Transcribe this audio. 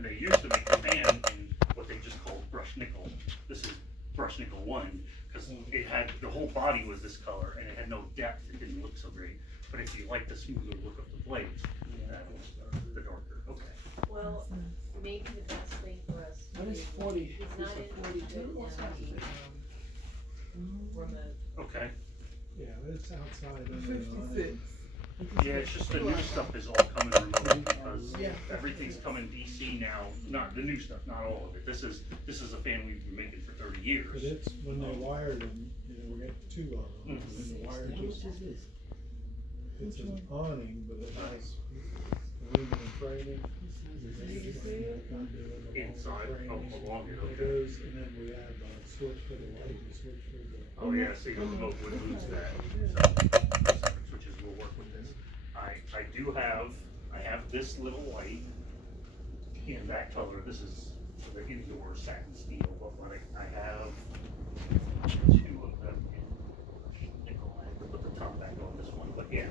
And they used to make the fan in what they just called brushed nickel. This is brushed nickel 1, because it had, the whole body was this color, and it had no depth, it didn't look so great. But if you like the smoother look of the blades, that was the darker, okay. Well, maybe the best thing for us. What is 40? He's Is not it in 42? What's that? remote. Okay, Yeah, but it's outside under the 56. yeah, it's just the new stuff is all coming remote, because Yeah. everything's coming DC now, not the new stuff, not all of it. This is a fan we've been making for 30 years. But it's, when they wired them, you know, we got 2 of them, and the wire just, it's an awning, but it has aluminum framing. Inside, along it, It okay. goes, and then we add the switch for the light, the switch for the. Oh yeah, see, the remote would lose that, so, separate switches will work with this. I do have, I have this little light in that color, this is for the indoor satin steel, but when I have 2 of them in nickel, I have to put the top back on this one, but yeah,